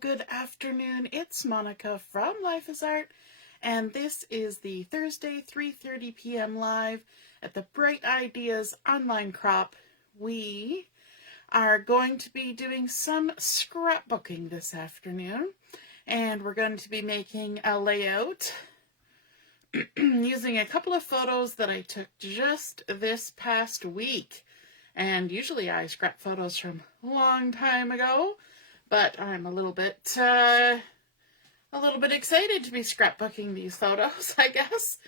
good afternoon. It's Monica from Life is Art, and this is the Thursday 3:30 p.m. live at the Bright Ideas online crop. We are going to be doing some scrapbooking this afternoon, and we're going to be making a layout using a couple of photos that I took just this past week. And usually I scrap photos from a long time ago, but I'm a little bit excited to be scrapbooking these photos, I guess.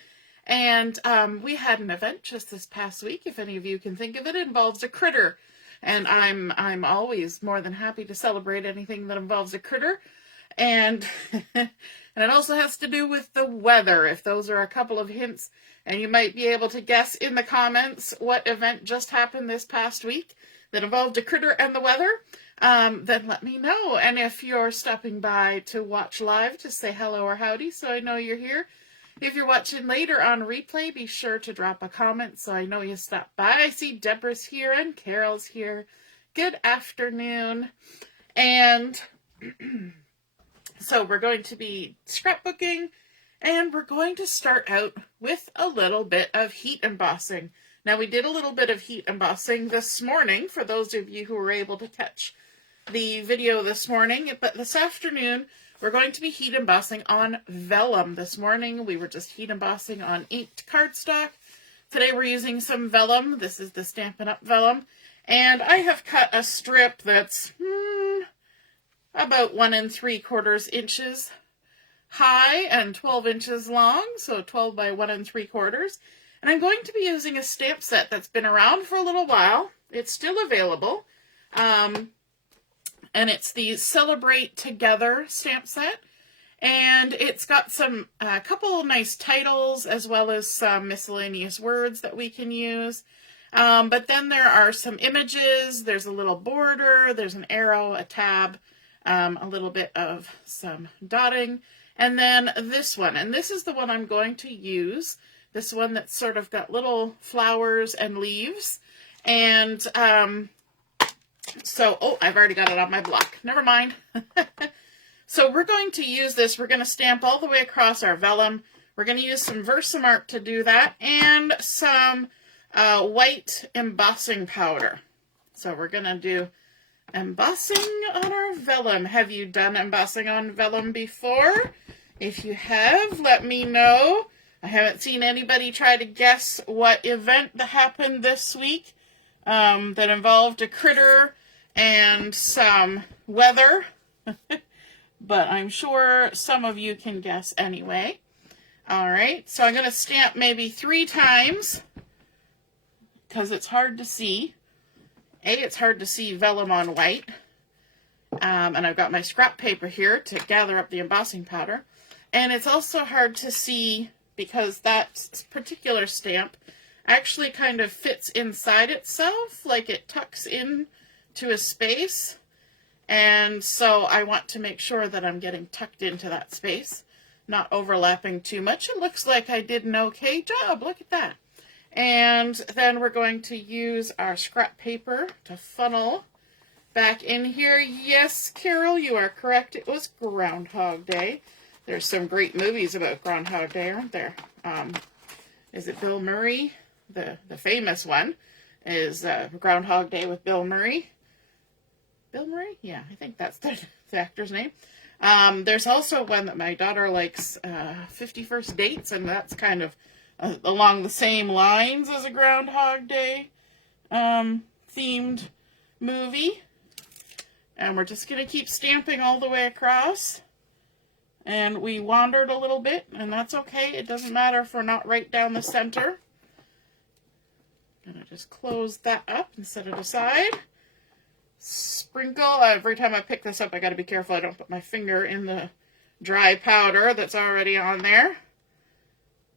And we had an event just this past week, if any of you can think of it. It involves a critter, and I'm always more than happy to celebrate anything that involves a critter. And and it also has to do with the weather, if those are a couple of hints. And you might be able to guess in the comments what event just happened this past week that involved a critter and the weather. Then let me know. And if you're stopping by to watch live, just say hello or howdy so I know you're here. If you're watching later on replay, be sure to drop a comment so I know you stopped by. I see Deborah's here and Carol's here. Good afternoon. And so we're going to be scrapbooking, and we're going to start out with a little bit of heat embossing. Now, we did a little bit of heat embossing this morning, for those of you who were able to catch the video this morning. But this afternoon, we're going to be heat embossing on vellum. This morning, we were just heat embossing on inked cardstock. Today, we're using some vellum. This is the Stampin' Up! Vellum. And I have cut a strip that's about 1 3/4 inches high and 12 inches long, so 12 by 1 3/4. And I'm going to be using a stamp set that's been around for a little while. It's still available. And it's the Celebrate Together stamp set. And it's got a couple nice titles as well as some miscellaneous words that we can use. But then there are some images, there's a little border, there's an arrow, a tab, a little bit of some dotting. And then this one, and this is the one I'm going to use, this one that's sort of got little flowers and leaves. And I've already got it on my block. Never mind. So we're going to use this. We're going to stamp all the way across our vellum. We're going to use some Versamark to do that, and some white embossing powder. So we're going to do embossing on our vellum. Have you done embossing on vellum before? If you have, let me know. I haven't seen anybody try to guess what event that happened this week that involved a critter and some weather. But I'm sure some of you can guess anyway. All right, so I'm going to stamp maybe 3 times because it's hard to see. It's hard to see vellum on white. And I've got my scrap paper here to gather up the embossing powder. And it's also hard to see because that particular stamp actually kind of fits inside itself, like it tucks in to a space. And so I want to make sure that I'm getting tucked into that space, not overlapping too much. It looks like I did an okay job. Look at that. And then we're going to use our scrap paper to funnel back in here. Yes, Carol, you are correct. It was Groundhog Day. There's some great movies about Groundhog Day, aren't there? Is it Bill Murray? The famous one is Groundhog Day with Bill Murray. Bill Murray? Yeah, I think that's the actor's name. There's also one that my daughter likes, 50 First Dates, and that's kind of along the same lines as a Groundhog Day themed movie. And we're just going to keep stamping all the way across. And we wandered a little bit, and that's okay. It doesn't matter if we're not right down the center. I'm going to just close that up and set it aside. Sprinkle. Every time I pick this up, I got to be careful I don't put my finger in the dry powder that's already on there.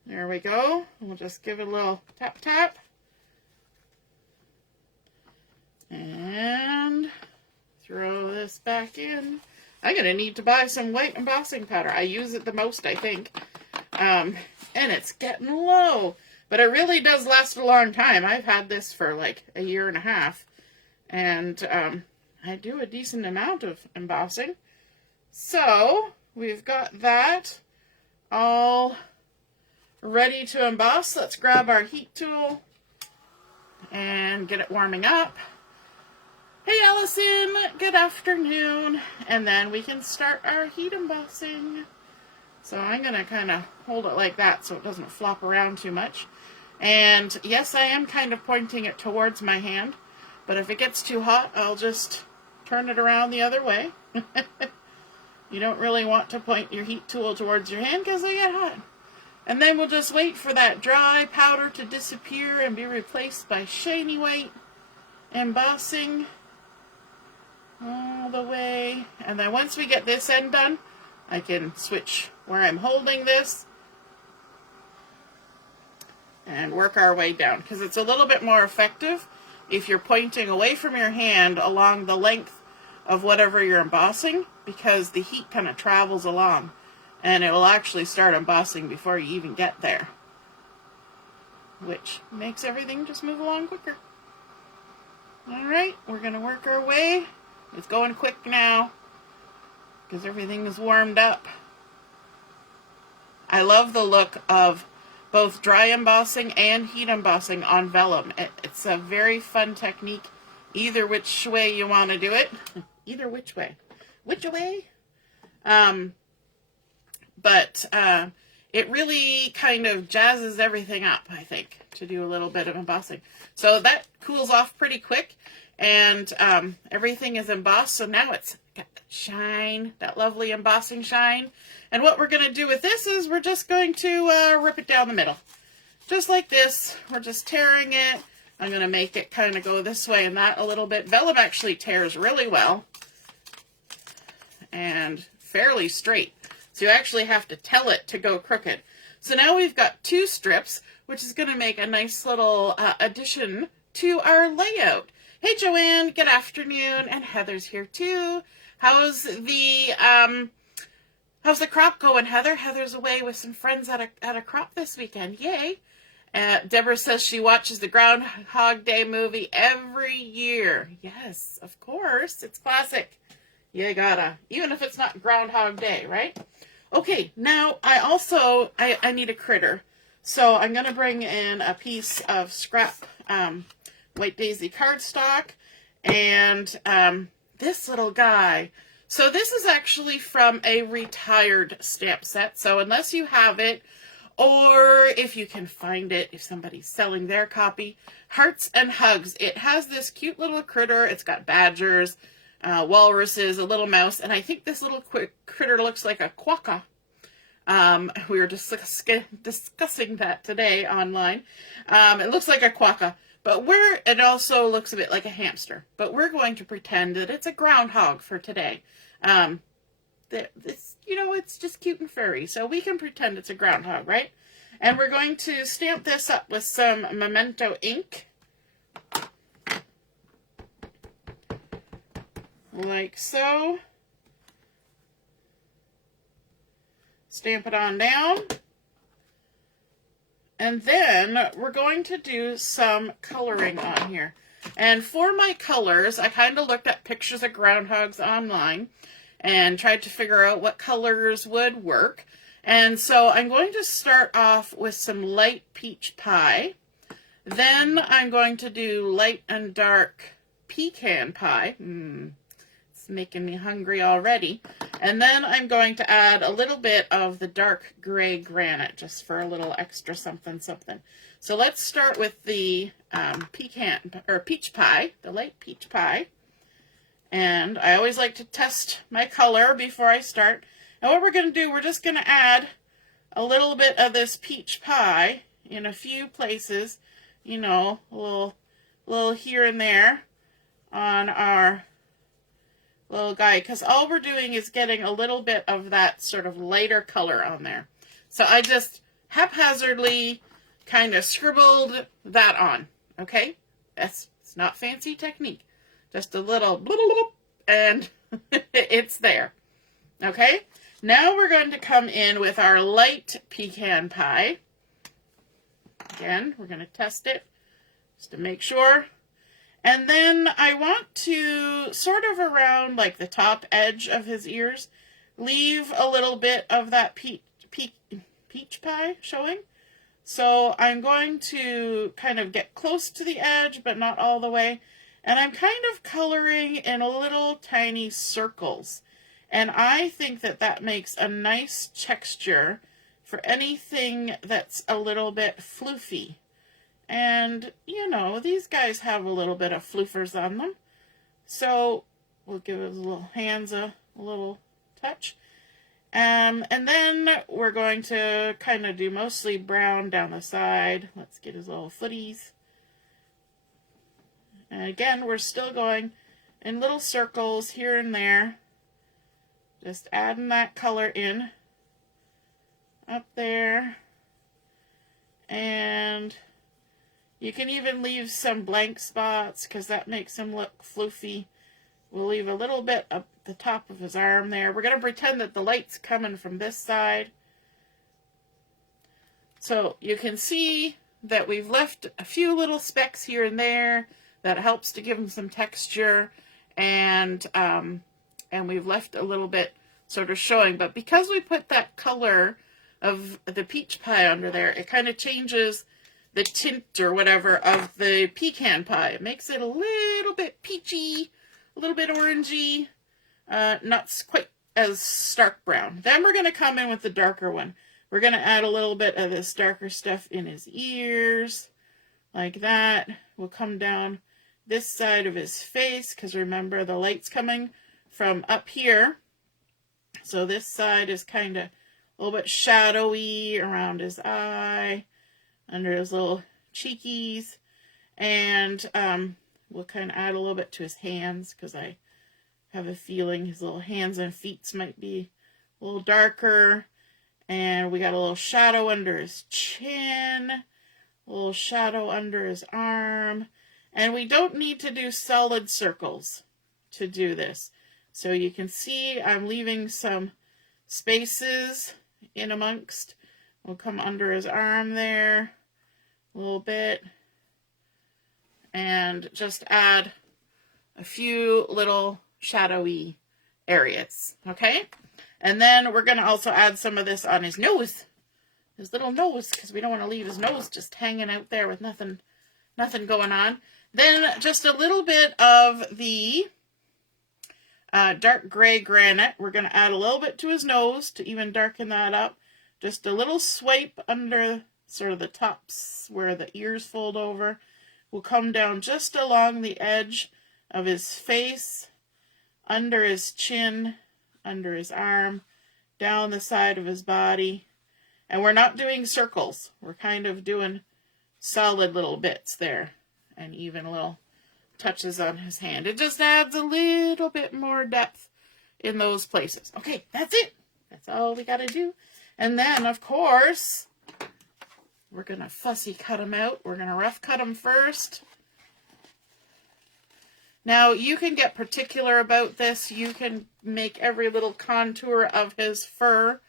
There we go. We'll just give it a little tap tap. And throw this back in. I'm going to need to buy some white embossing powder. I use it the most, I think. And it's getting low. But it really does last a long time. I've had this for like a year and a half. And I do a decent amount of embossing. So we've got that all ready to emboss. Let's grab our heat tool and get it warming up. Hey Allison, good afternoon. And then we can start our heat embossing. So I'm going to kind of hold it like that so it doesn't flop around too much. And yes, I am kind of pointing it towards my hand, but if it gets too hot, I'll just turn it around the other way. You don't really want to point your heat tool towards your hand because they get hot. And then we'll just wait for that dry powder to disappear and be replaced by shiny white embossing all the way. And then once we get this end done, I can switch where I'm holding this and work our way down, because it's a little bit more effective if you're pointing away from your hand along the length of whatever you're embossing, because the heat kind of travels along and it will actually start embossing before you even get there, which makes everything just move along quicker. Alright, we're going to work our way. It's going quick now because everything is warmed up. I love the look of both dry embossing and heat embossing on vellum. It's a very fun technique, either which way you want to do it. Either which way. Which way? But it really kind of jazzes everything up, I think, to do a little bit of embossing. So that cools off pretty quick, and everything is embossed, so now it's got that shine, that lovely embossing shine. And what we're going to do with this is we're just going to rip it down the middle. Just like this. We're just tearing it. I'm going to make it kind of go this way and that a little bit. Vellum actually tears really well and fairly straight. So you actually have to tell it to go crooked. So now we've got 2 strips, which is going to make a nice little addition to our layout. Hey Joanne, good afternoon, and Heather's here too. How's the crop going, Heather? Heather's away with some friends at a crop this weekend. Yay! Deborah says she watches the Groundhog Day movie every year. Yes, of course. It's classic. You gotta. Even if it's not Groundhog Day, right? Okay, now I need a critter. So I'm going to bring in a piece of scrap White Daisy cardstock and this little guy. So this is actually from a retired stamp set. So unless you have it, or if you can find it, if somebody's selling their copy, Hearts and Hugs. It has this cute little critter. It's got badgers, walruses, a little mouse, and I think this little critter looks like a quokka. We were discussing that today online. It looks like a quokka, but it also looks a bit like a hamster. But we're going to pretend that it's a groundhog for today. It's just cute and furry, so we can pretend it's a groundhog, right? And we're going to stamp this up with some Memento ink. Like so. Stamp it on down. And then we're going to do some coloring on here. And for my colors, I kind of looked at pictures of groundhogs online and tried to figure out what colors would work. And so I'm going to start off with some light peach pie. Then I'm going to do light and dark pecan pie. It's making me hungry already. And then I'm going to add a little bit of the dark gray granite, just for a little extra something something. So let's start with the peach pie, the light peach pie. And I always like to test my color before I start. And what we're going to do, we're just going to add a little bit of this peach pie in a few places, a little here and there on our little guy, because all we're doing is getting a little bit of that sort of lighter color on there. So I just haphazardly kind of scribbled that on, okay? It's not fancy technique. Just a little bloop, and it's there. Okay? Now we're going to come in with our light pecan pie. Again, we're going to test it just to make sure. And then I want to sort of around like the top edge of his ears, leave a little bit of that peach pie showing. So I'm going to kind of get close to the edge, but not all the way. And I'm kind of coloring in little tiny circles. And I think that that makes a nice texture for anything that's a little bit floofy. And, you know, these guys have a little bit of floofers on them. So we'll give his little hands a little touch. And then we're going to kind of do mostly brown down the side. Let's get his little footies. And again, we're still going in little circles here and there. Just adding that color in. Up there. And you can even leave some blank spots because that makes him look floofy. We'll leave a little bit up the top of his arm there. We're going to pretend that the light's coming from this side. So you can see that we've left a few little specks here and there. That helps to give him some texture. And we've left a little bit sort of showing. But because we put that color of the peach pie under there, it kind of changes the tint or whatever of the pecan pie. It makes it a little bit peachy, a little bit orangey, not quite as stark brown. Then we're going to come in with the darker one. We're going to add a little bit of this darker stuff in his ears, like that. We'll come down this side of his face, because remember the light's coming from up here. So this side is kind of a little bit shadowy around his eye, under his little cheekies. And we'll kind of add a little bit to his hands, because I have a feeling his little hands and feet might be a little darker. And we got a little shadow under his chin, a little shadow under his arm. And we don't need to do solid circles to do this. So you can see I'm leaving some spaces in amongst. We'll come under his arm there a little bit. And just add a few little shadowy areas. Okay? And then we're going to also add some of this on his nose. His little nose, because we don't want to leave his nose just hanging out there with nothing going on. Then just a little bit of the dark gray granite. We're going to add a little bit to his nose to even darken that up. Just a little swipe under sort of the tops where the ears fold over. We'll come down just along the edge of his face, under his chin, under his arm, down the side of his body. And we're not doing circles. We're kind of doing solid little bits there. And even little touches on his hand. It just adds a little bit more depth in those places. Okay, that's it. That's all we got to do. And then, of course, we're going to fussy cut him out. We're going to rough cut him first. Now, you can get particular about this. You can make every little contour of his fur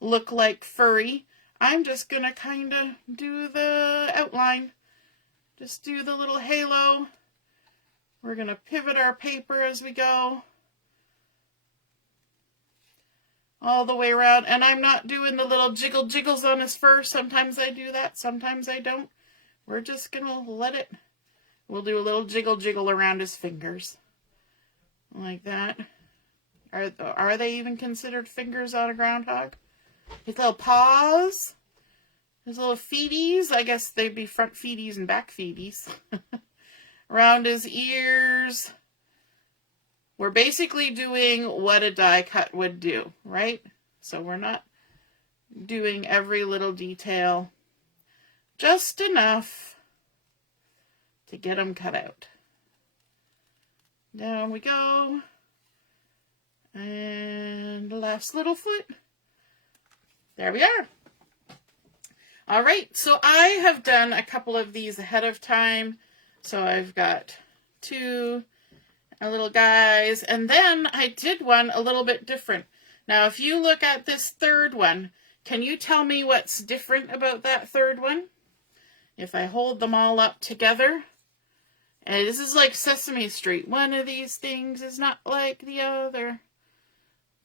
look like furry. I'm just going to kind of do the outline. Just do the little halo. We're going to pivot our paper as we go. All the way around. And I'm not doing the little jiggles on his fur. Sometimes I do that. Sometimes I don't. We're just going to let it. We'll do a little jiggle around his fingers. Like that. Are they even considered fingers on a groundhog? His little paws. His little feeties. I guess they'd be front feeties and back feeties. Around his ears. We're basically doing what a die cut would do, right? So we're not doing every little detail. Just enough to get them cut out. Down we go. And the last little foot. There we are. All right, so I have done a couple of these ahead of time. So I've got two little guys, and then I did one a little bit different. Now, if you look at this third one, can you tell me what's different about that third one? If I hold them all up together, and this is like Sesame Street. One of these things is not like the other.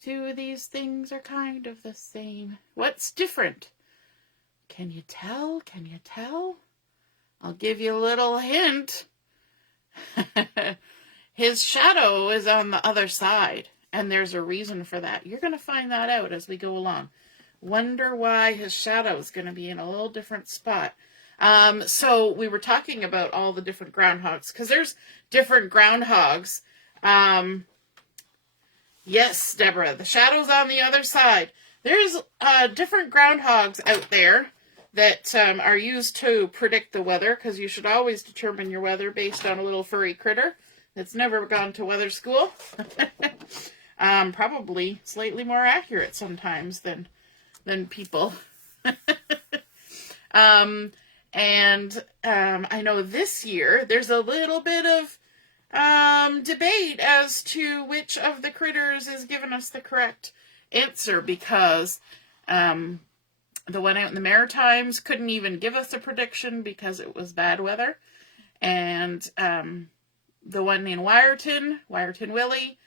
Two of these things are kind of the same. What's different? Can you tell? Can you tell? I'll give you a little hint. His shadow is on the other side, and there's a reason for that. You're going to find that out as we go along. Wonder why his shadow is going to be in a little different spot. So we were talking about all the different groundhogs, because there's different groundhogs. Yes, Deborah, the shadow's on the other side. There's different groundhogs out there that are used to predict the weather, because you should always determine your weather based on a little furry critter that's never gone to weather school. Probably slightly more accurate sometimes than people. I know this year there's a little bit of debate as to which of the critters is giving us the correct answer, because the one out in the Maritimes couldn't even give us a prediction because it was bad weather. And the one in Wiarton Willy,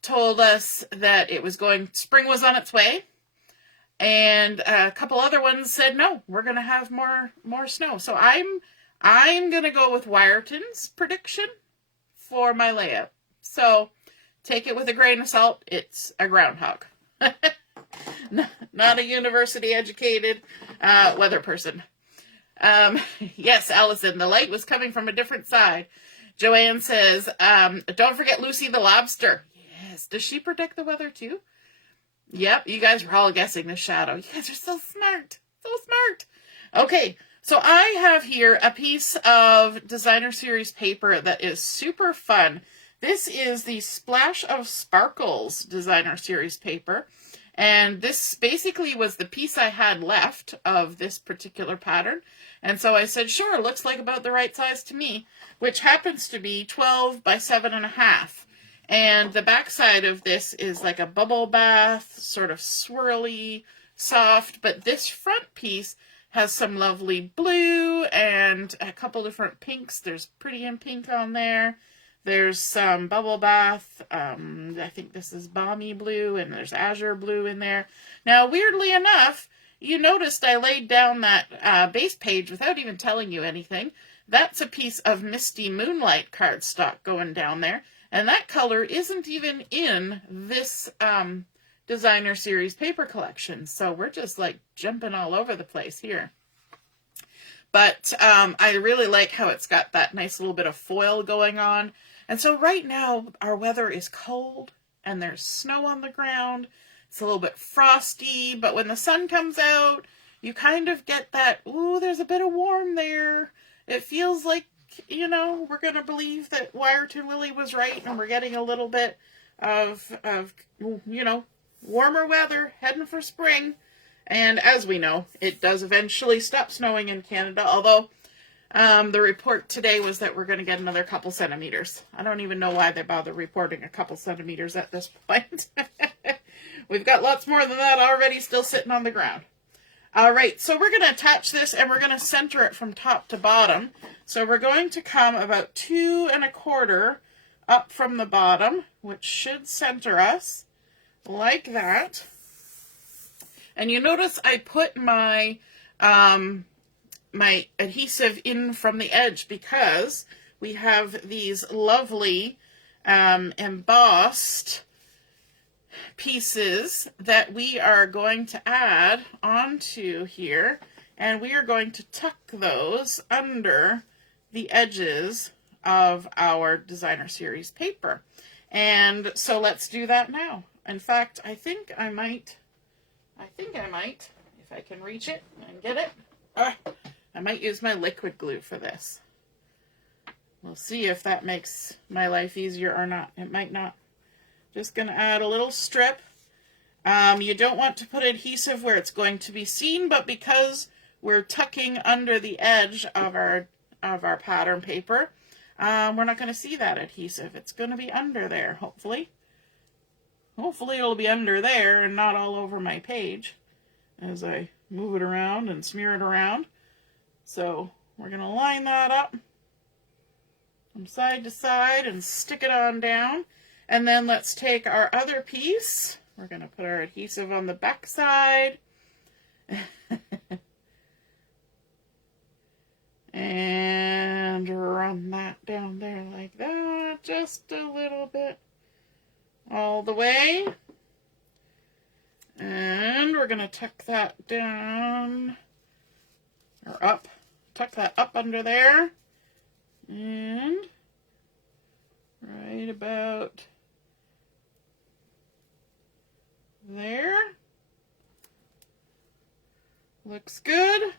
told us that spring was on its way. And a couple other ones said, no, we're going to have more snow. So I'm going to go with Wiarton's prediction for my layout. So take it with a grain of salt. It's a groundhog. Not a university-educated weather person. Yes, Allison, the light was coming from a different side. Joanne says, don't forget Lucy the lobster. Yes. Does she predict the weather too? Yep, you guys are all guessing the shadow. You guys are so smart. So smart. Okay, so I have here a piece of designer series paper that is super fun. This is the Splash of Sparkles designer series paper. And this basically was the piece I had left of this particular pattern. And so I said, sure, looks like about the right size to me, which happens to be 12 by 7.5. And the backside of this is like a bubble bath, sort of swirly, soft. But this front piece has some lovely blue and a couple different pinks. There's pretty and pink on there. There's some bubble bath. I think this is balmy blue, and there's azure blue in there. Now, weirdly enough, you noticed I laid down that base page without even telling you anything. That's a piece of Misty Moonlight cardstock going down there. And that color isn't even in this designer series paper collection. So we're just like jumping all over the place here. But I really like how it's got that nice little bit of foil going on. And so right now our weather is cold and there's snow on the ground. It's a little bit frosty, but when the sun comes out, you kind of get that, ooh, there's a bit of warm there. It feels like, you know, we're going to believe that Wiarton Willy was right, and we're getting a little bit of, you know, warmer weather heading for spring. And as we know, it does eventually stop snowing in Canada, although the report today was that we're going to get another couple centimeters. I don't even know why they bother reporting a couple centimeters at this point. We've got lots more than that already still sitting on the ground. All right, so we're going to attach this and we're going to center it from top to bottom. So we're going to come about 2 1/4 up from the bottom, which should center us like that. And you notice I put my my adhesive in from the edge because we have these lovely embossed pieces that we are going to add onto here, and we are going to tuck those under the edges of our designer series paper. And so let's do that now. In fact, I think I might, if I can reach it and get it, I might use my liquid glue for this. We'll see if that makes my life easier or not. It might not. Just going to add a little strip. You don't want to put adhesive where it's going to be seen, but because we're tucking under the edge of our pattern paper, we're not going to see that adhesive. It's going to be under there, hopefully. Hopefully it'll be under there and not all over my page as I move it around and smear it around. So we're going to line that up from side to side and stick it on down. And then let's take our other piece we're going to put our adhesive on the back side. And run that down there like that, just a little bit, all the way. And we're going to tuck that down, or up, tuck that up under there, and right about there. Looks good.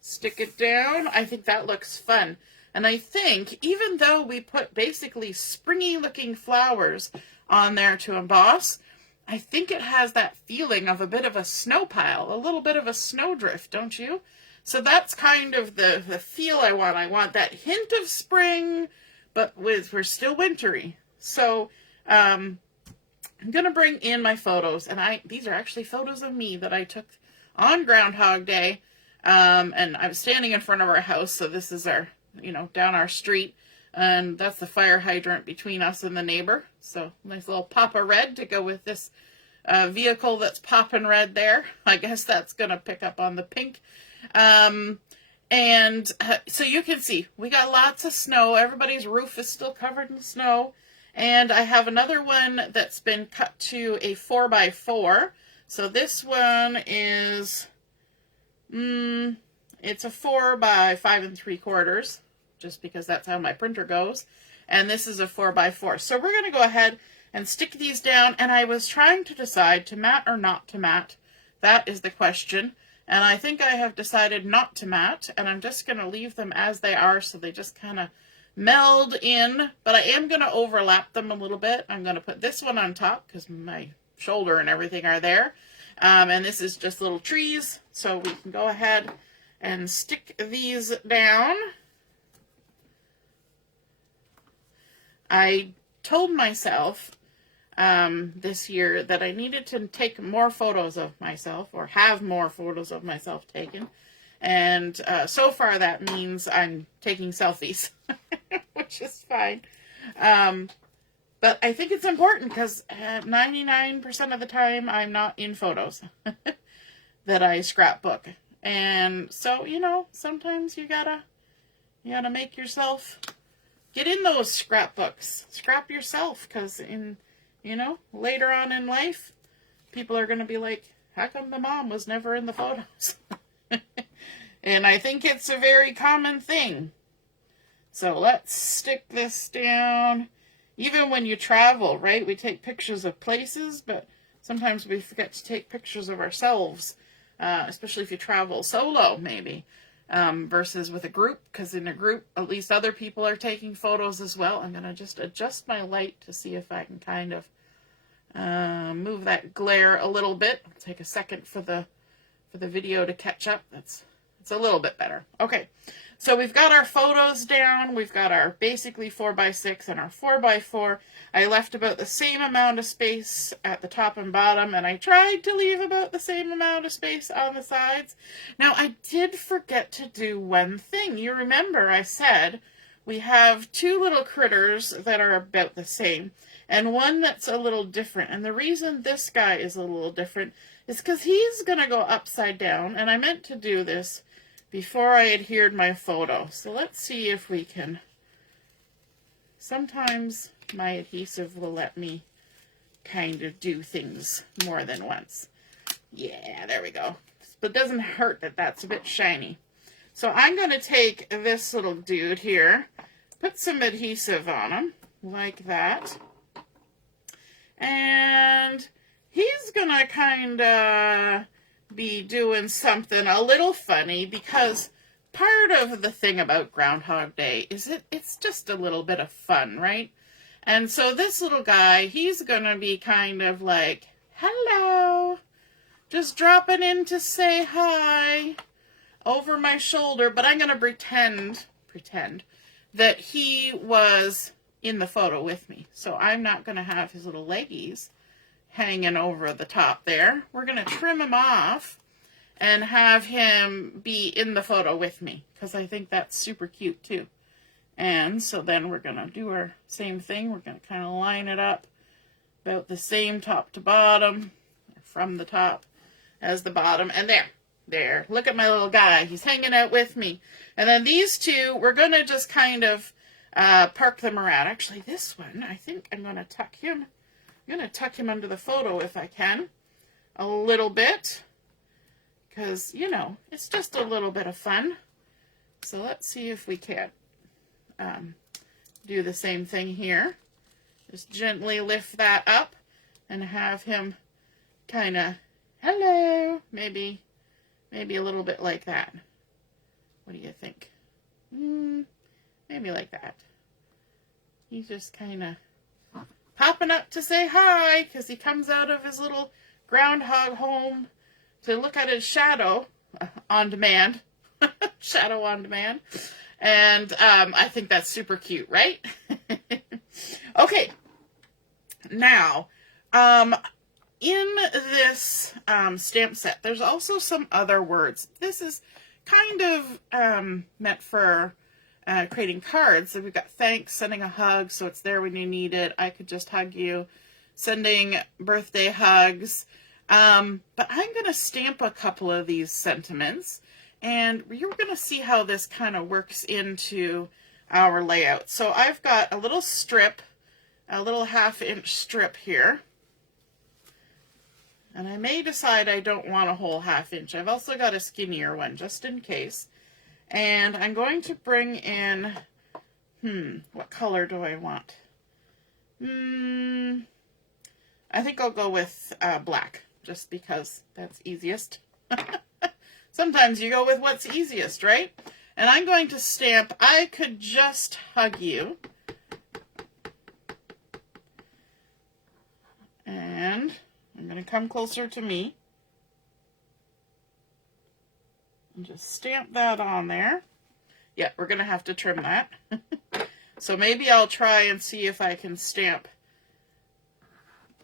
Stick it down. I think that looks fun. And I think even though we put basically springy looking flowers on there to emboss, I think it has that feeling of a bit of a snow pile, a little bit of a snowdrift, don't you? So that's kind of the feel I want. I want that hint of spring, but we're still wintry. So I'm going to bring in my photos. And these are actually photos of me that I took on Groundhog Day. And I was standing in front of our house, so this is our, down our street, and that's the fire hydrant between us and the neighbor. So nice little pop of red to go with this vehicle that's popping red there. I guess that's going to pick up on the pink. So you can see, we got lots of snow. Everybody's roof is still covered in snow. And I have another one that's been cut to a 4x4. So this one is... it's a 4 by 5 3/4, just because that's how my printer goes. And this is a 4 by 4. So we're going to go ahead and stick these down. And I was trying to decide to matte or not to matte. That is the question. And I think I have decided not to matte. And I'm just going to leave them as they are, so they just kind of meld in. But I am going to overlap them a little bit. I'm going to put this one on top because my shoulder and everything are there. And this is just little trees, so we can go ahead and stick these down. I told myself this year that I needed to take more photos of myself, or have more photos of myself taken. And so far that means I'm taking selfies, which is fine. But I think it's important because 99% of the time I'm not in photos that I scrapbook. And so, sometimes you gotta make yourself get in those scrapbooks. Scrap yourself, because later on in life, people are going to be like, how come the mom was never in the photos? And I think it's a very common thing. So let's stick this down. Even when you travel, right? We take pictures of places, but sometimes we forget to take pictures of ourselves, especially if you travel solo, maybe, versus with a group, because in a group, at least other people are taking photos as well. I'm going to just adjust my light to see if I can kind of move that glare a little bit. It'll take a second for the video to catch up. It's a little bit better. Okay. So we've got our photos down, we've got our basically 4x6 and our 4x4. I left about the same amount of space at the top and bottom, and I tried to leave about the same amount of space on the sides. Now, I did forget to do one thing. You remember I said we have two little critters that are about the same, and one that's a little different. And the reason this guy is a little different is because he's going to go upside down, and I meant to do this before I adhered my photo. So let's see if we can. Sometimes my adhesive will let me kind of do things more than once. Yeah, there we go. But it doesn't hurt that that's a bit shiny. So I'm going to take this little dude here, put some adhesive on him, like that. And he's going to kind of be doing something a little funny, because part of the thing about Groundhog Day is it's just a little bit of fun, right? And so this little guy, he's gonna be kind of like, hello, just dropping in to say hi over my shoulder, but I'm gonna pretend that he was in the photo with me. So I'm not gonna have his little leggies hanging over the top there. We're going to trim him off and have him be in the photo with me, because I think that's super cute too. And so then we're going to do our same thing. We're going to kind of line it up about the same top to bottom, from the top as the bottom. And there, look at my little guy. He's hanging out with me. And then these two, we're going to just kind of park them around. Actually, this one, I think I'm going to tuck him. I'm going to tuck him under the photo if I can, a little bit, because, you know, it's just a little bit of fun. So let's see if we can do the same thing here. Just gently lift that up and have him kind of, hello, maybe a little bit like that. What do you think? Maybe like that. He's just kind of popping up to say hi because he comes out of his little groundhog home to look at his shadow on demand. Shadow on demand. And I think that's super cute, right? Okay. Now, in this stamp set, there's also some other words. This is kind of meant for creating cards. So we've got thanks, sending a hug, so it's there when you need it. I could just hug you. Sending birthday hugs. But I'm going to stamp a couple of these sentiments. And you're going to see how this kind of works into our layout. So I've got a little strip, a little 1/2-inch strip here. And I may decide I don't want a whole 1/2 inch. I've also got a skinnier one, just in case. And I'm going to bring in, what color do I want? I think I'll go with black, just because that's easiest. Sometimes you go with what's easiest, right? And I'm going to stamp, I could just hug you. And I'm going to come closer to me. And just stamp that on there. Yeah, we're going to have to trim that. So maybe I'll try and see if I can stamp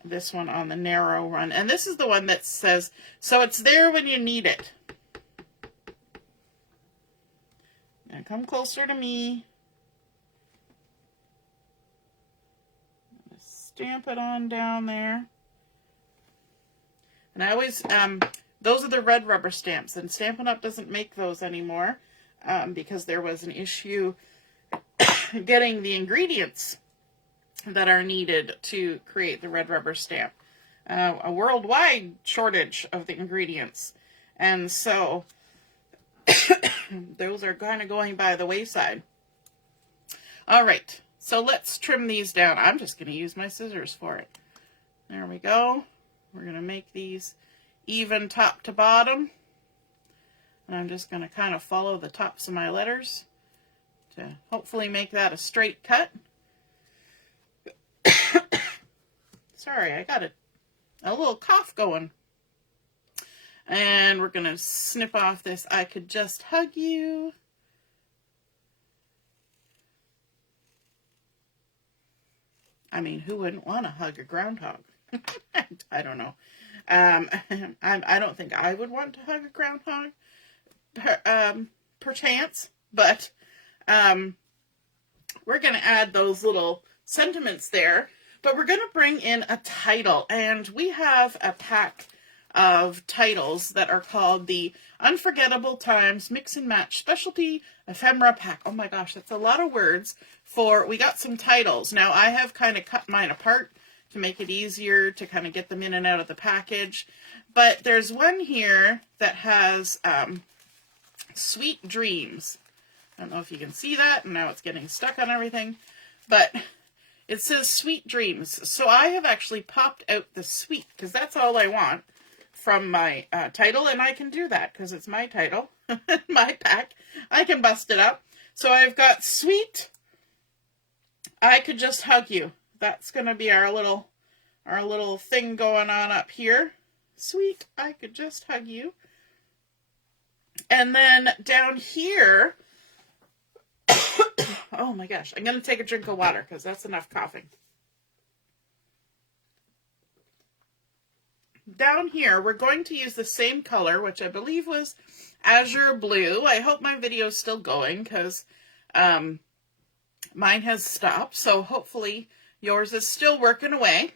this one on the narrow run. And this is the one that says, so it's there when you need it. And come closer to me. Just stamp it on down there. And I always, those are the red rubber stamps, and Stampin' Up! Doesn't make those anymore because there was an issue getting the ingredients that are needed to create the red rubber stamp. A worldwide shortage of the ingredients. And so those are kind of going by the wayside. All right, so let's trim these down. I'm just going to use my scissors for it. There we go. We're going to make these even top to bottom. And I'm just going to kind of follow the tops of my letters to hopefully make that a straight cut. Sorry, I got a little cough going. And we're going to snip off this I could just hug you. I mean, who wouldn't want to hug a groundhog? I don't know. I don't think I would want to hug a groundhog, perchance, but we're going to add those little sentiments there, but we're going to bring in a title, and we have a pack of titles that are called the Unforgettable Times Mix and Match Specialty Ephemera Pack. Oh my gosh, that's a lot of words for, we got some titles. Now, I have kind of cut mine apart to make it easier to kind of get them in and out of the package. But there's one here that has Sweet Dreams. I don't know if you can see that, and now it's getting stuck on everything. But it says Sweet Dreams. So I have actually popped out the sweet, because that's all I want from my title, and I can do that because it's my title, my pack. I can bust it up. So I've got Sweet, I Could Just Hug You. That's going to be our little thing going on up here. Sweet, I could just hug you. And then down here, oh my gosh, I'm going to take a drink of water because that's enough coughing. Down here, we're going to use the same color, which I believe was azure blue. I hope my video is still going because mine has stopped. So hopefully yours is still working away.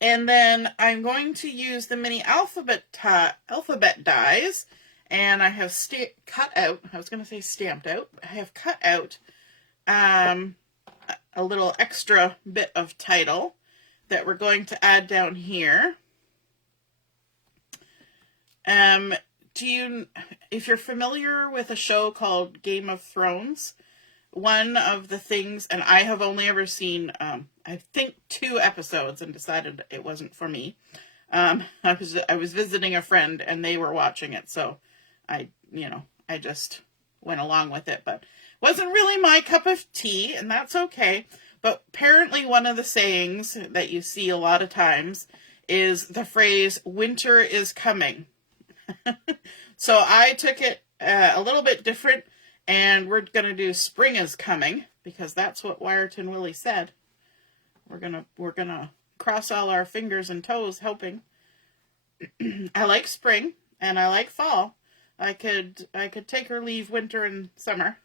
And then I'm going to use the mini alphabet dies, and I have cut out, I was going to say stamped out, I have cut out a little extra bit of title that we're going to add down here. If you're familiar with a show called Game of Thrones, one of the things, and I have only ever seen, I think 2 episodes and decided it wasn't for me. I was visiting a friend and they were watching it, so I just went along with it, but wasn't really my cup of tea, and that's okay. But apparently one of the sayings that you see a lot of times is the phrase, winter is coming. So I took it a little bit different, and we're going to do spring is coming, because that's what Wiarton Willy said. We're gonna cross all our fingers and toes hoping. I like spring and I like fall. I could take or leave winter and summer.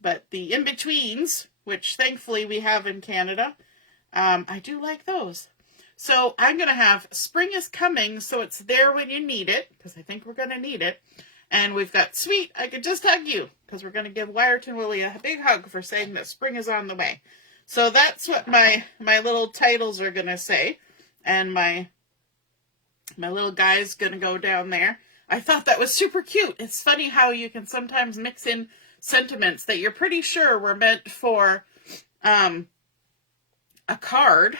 But the in-betweens, which thankfully we have in Canada, I do like those. So I'm going to have spring is coming, so it's there when you need it, because I think we're going to need it. And we've got sweet, I could just hug you, because we're going to give Wiarton Willy a big hug for saying that spring is on the way. So that's what my little titles are going to say. And my little guy's going to go down there. I thought that was super cute. It's funny how you can sometimes mix in sentiments that you're pretty sure were meant for a card,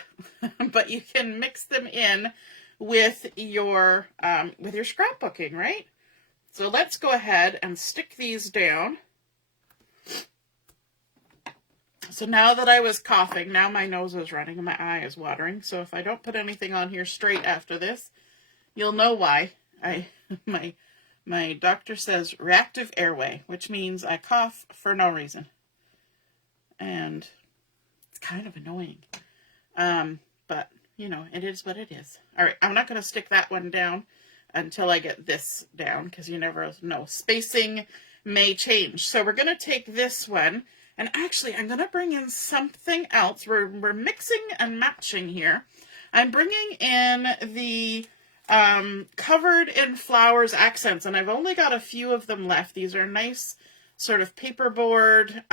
but you can mix them in with your scrapbooking, right? So let's go ahead and stick these down. So now that I was coughing, now my nose is running and my eye is watering. So if I don't put anything on here straight after this, you'll know why. My doctor says reactive airway, which means I cough for no reason. And it's kind of annoying. But, it is what it is. All right, I'm not going to stick that one down until I get this down, because you never know. Spacing may change. So we're going to take this one, and actually I'm going to bring in something else. We're mixing and matching here. I'm bringing in the covered in flowers accents, and I've only got a few of them left. These are nice sort of paperboard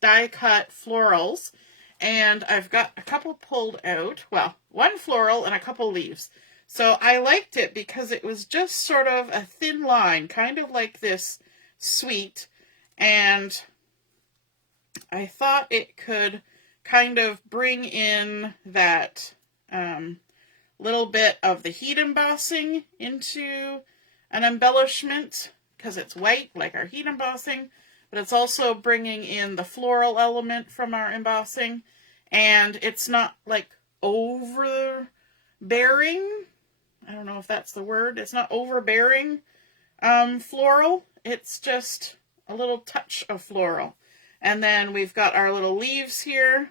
die cut florals, and I've got a couple pulled out. Well, one floral and a couple leaves. So I liked it because it was just sort of a thin line, kind of like this sweet, and I thought it could kind of bring in that little bit of the heat embossing into an embellishment, because it's white like our heat embossing, but it's also bringing in the floral element from our embossing, and it's not like overbearing. I don't know if that's the word. It's not overbearing floral. It's just a little touch of floral. And then we've got our little leaves here,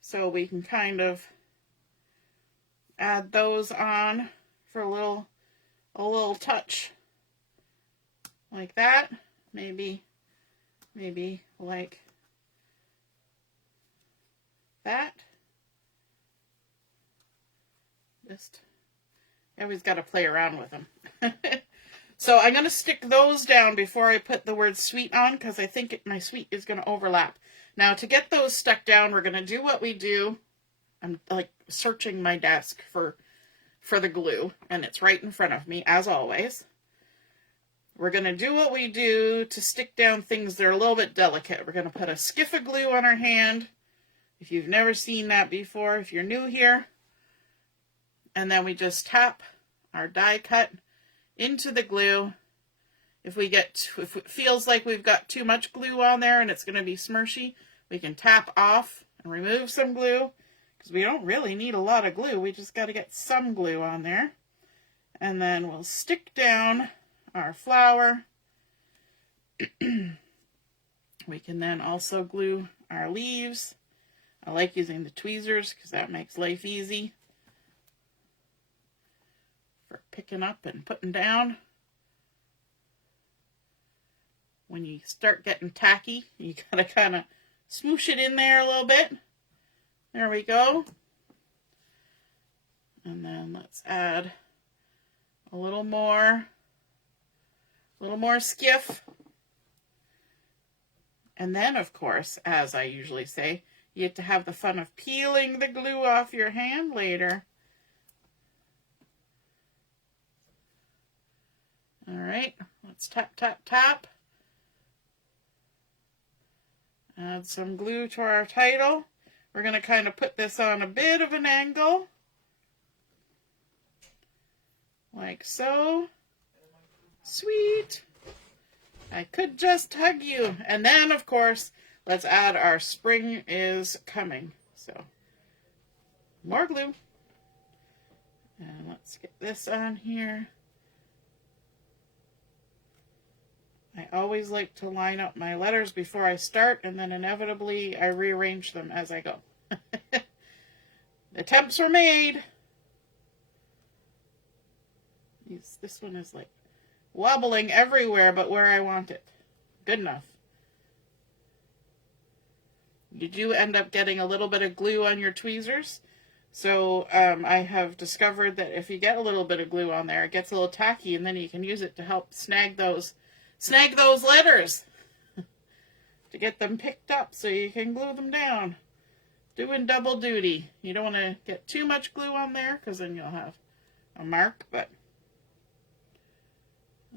so we can kind of add those on for a little touch like that. Maybe like that. Just always got to play around with them. So I'm going to stick those down before I put the word sweet on, because I think my sweet is going to overlap. Now to get those stuck down, we're going to do what we do. I'm like searching my desk for the glue, and it's right in front of me, as always. We're going to do what we do to stick down things that are a little bit delicate. We're going to put a skiff of glue on our hand, if you've never seen that before, if you're new here. And then we just tap our die cut into the glue. If it feels like we've got too much glue on there and it's going to be smushy, we can tap off and remove some glue, because we don't really need a lot of glue. We just got to get some glue on there. And then we'll stick down our flower. We can then also glue our leaves. I like using the tweezers because that makes life easy for picking up and putting down. when you start getting tacky, you gotta kind of smoosh it in there a little bit. There we go. And then let's add a little more skiff. And then, of course, as I usually say, you get to have the fun of peeling the glue off your hand later. All right, let's tap, tap, tap. Add some glue to our title. We're going to kind of put this on a bit of an angle. Like so. Sweet. I could just hug you. And then, of course, let's add our spring is coming. So, more glue. And let's get this on here. I always like to line up my letters before I start, and then inevitably I rearrange them as I go. Attempts were made. This one is like wobbling everywhere but where I want it. Good enough. You do end up getting a little bit of glue on your tweezers. So I have discovered that if you get a little bit of glue on there, it gets a little tacky, and then you can use it to help snag those letters to get them picked up so you can glue them down. Doing double duty. You don't want to get too much glue on there because then you'll have a mark, but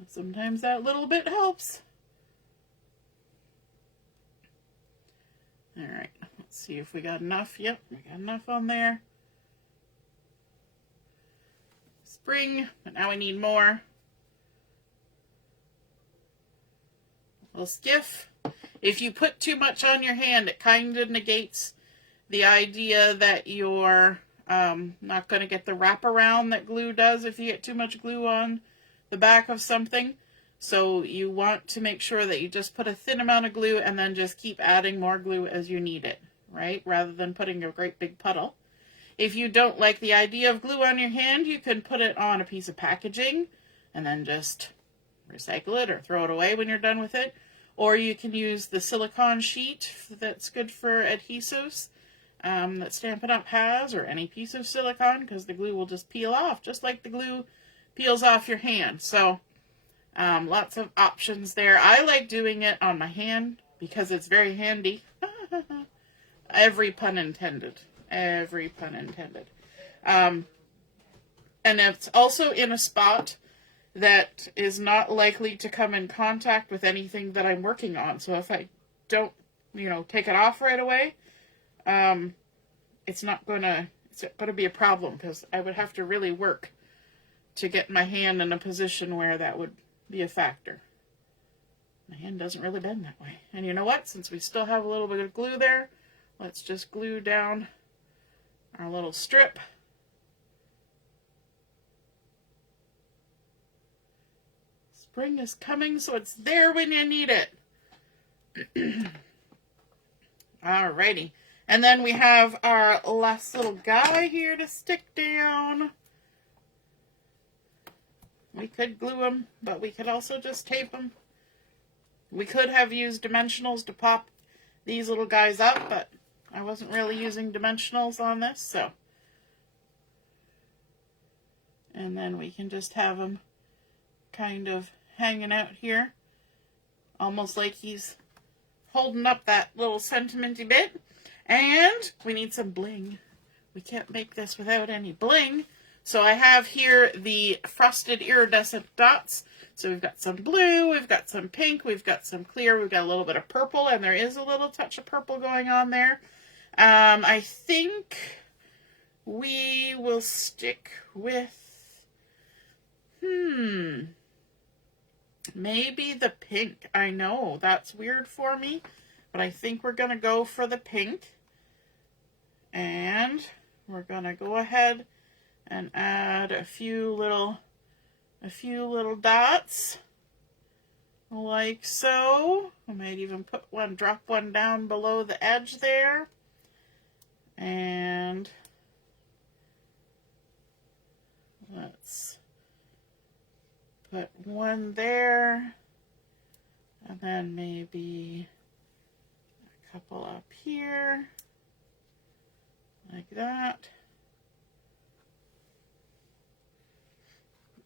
sometimes that little bit helps. All right, let's see if we got enough. Yep, we got enough on there. Spring, but now we need more. A little skiff. If you put too much on your hand, it kind of negates the idea that you're not going to get the wraparound that glue does if you get too much glue on the back of something. So you want to make sure that you just put a thin amount of glue and then just keep adding more glue as you need it, right? Rather than putting a great big puddle. If you don't like the idea of glue on your hand, you can put it on a piece of packaging and then just recycle it or throw it away when you're done with it. Or you can use the silicone sheet that's good for adhesives that Stampin' Up! Has, or any piece of silicone, because the glue will just peel off, just like the glue peels off your hand. So lots of options there. I like doing it on my hand because it's very handy. Every pun intended. Every pun intended. And it's also in a spot that is not likely to come in contact with anything that I'm working on. So if I don't, take it off right away, it's going to be a problem, because I would have to really work to get my hand in a position where that would be a factor. My hand doesn't really bend that way. And you know what? Since we still have a little bit of glue there, let's just glue down our little strip. Spring is coming, so it's there when you need it. Alrighty. And then we have our last little guy here to stick down. We could glue him, but we could also just tape him. We could have used dimensionals to pop these little guys up, but I wasn't really using dimensionals on this, so. And then we can just have him kind of hanging out here, almost like he's holding up that little sentimenty bit. And we need some bling. We can't make this without any bling. So I have here the frosted iridescent dots. So we've got some blue, we've got some pink, we've got some clear, we've got a little bit of purple, and there is a little touch of purple going on there. I think we will stick with, maybe the pink. I know, that's weird for me, but I think we're going to go for the pink. And we're going to go ahead and add a few little dots, like so. I might even drop one down below the edge there. And let's put one there. And then maybe a couple up here, like that.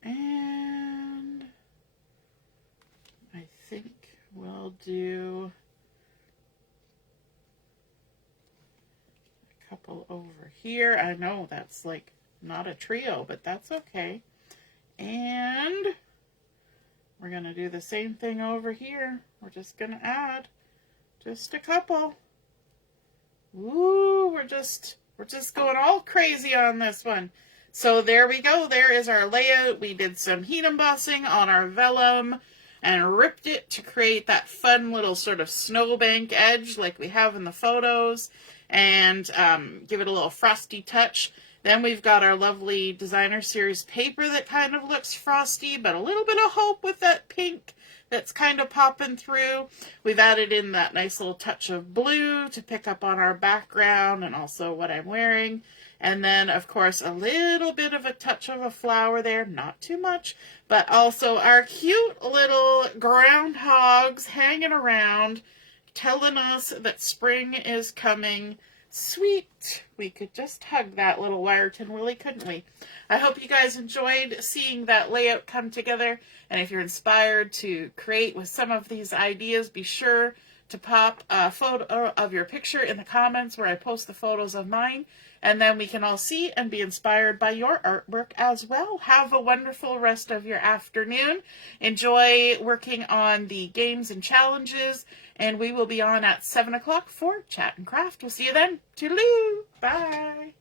And I think we'll do a couple over here. I know that's like not a trio, but that's okay. And we're going to do the same thing over here. We're just going to add just a couple. Ooh, we're just going all crazy on this one. So there we go. There is our layout. We did some heat embossing on our vellum and ripped it to create that fun little sort of snowbank edge like we have in the photos, and give it a little frosty touch. Then we've got our lovely designer series paper that kind of looks frosty, but a little bit of hope with that pink that's kind of popping through. We've added in that nice little touch of blue to pick up on our background and also what I'm wearing. And then, of course, a little bit of a touch of a flower there, not too much, but also our cute little groundhogs hanging around, telling us that spring is coming. Sweet. We could just hug that little Wiarton Willy, couldn't we? I hope you guys enjoyed seeing that layout come together. And if you're inspired to create with some of these ideas, be sure to pop a photo of your picture in the comments where I post the photos of mine. And then we can all see and be inspired by your artwork as well. Have a wonderful rest of your afternoon. Enjoy working on the games and challenges. And we will be on at 7 o'clock for Chat and Craft. We'll see you then. Toodaloo. Bye.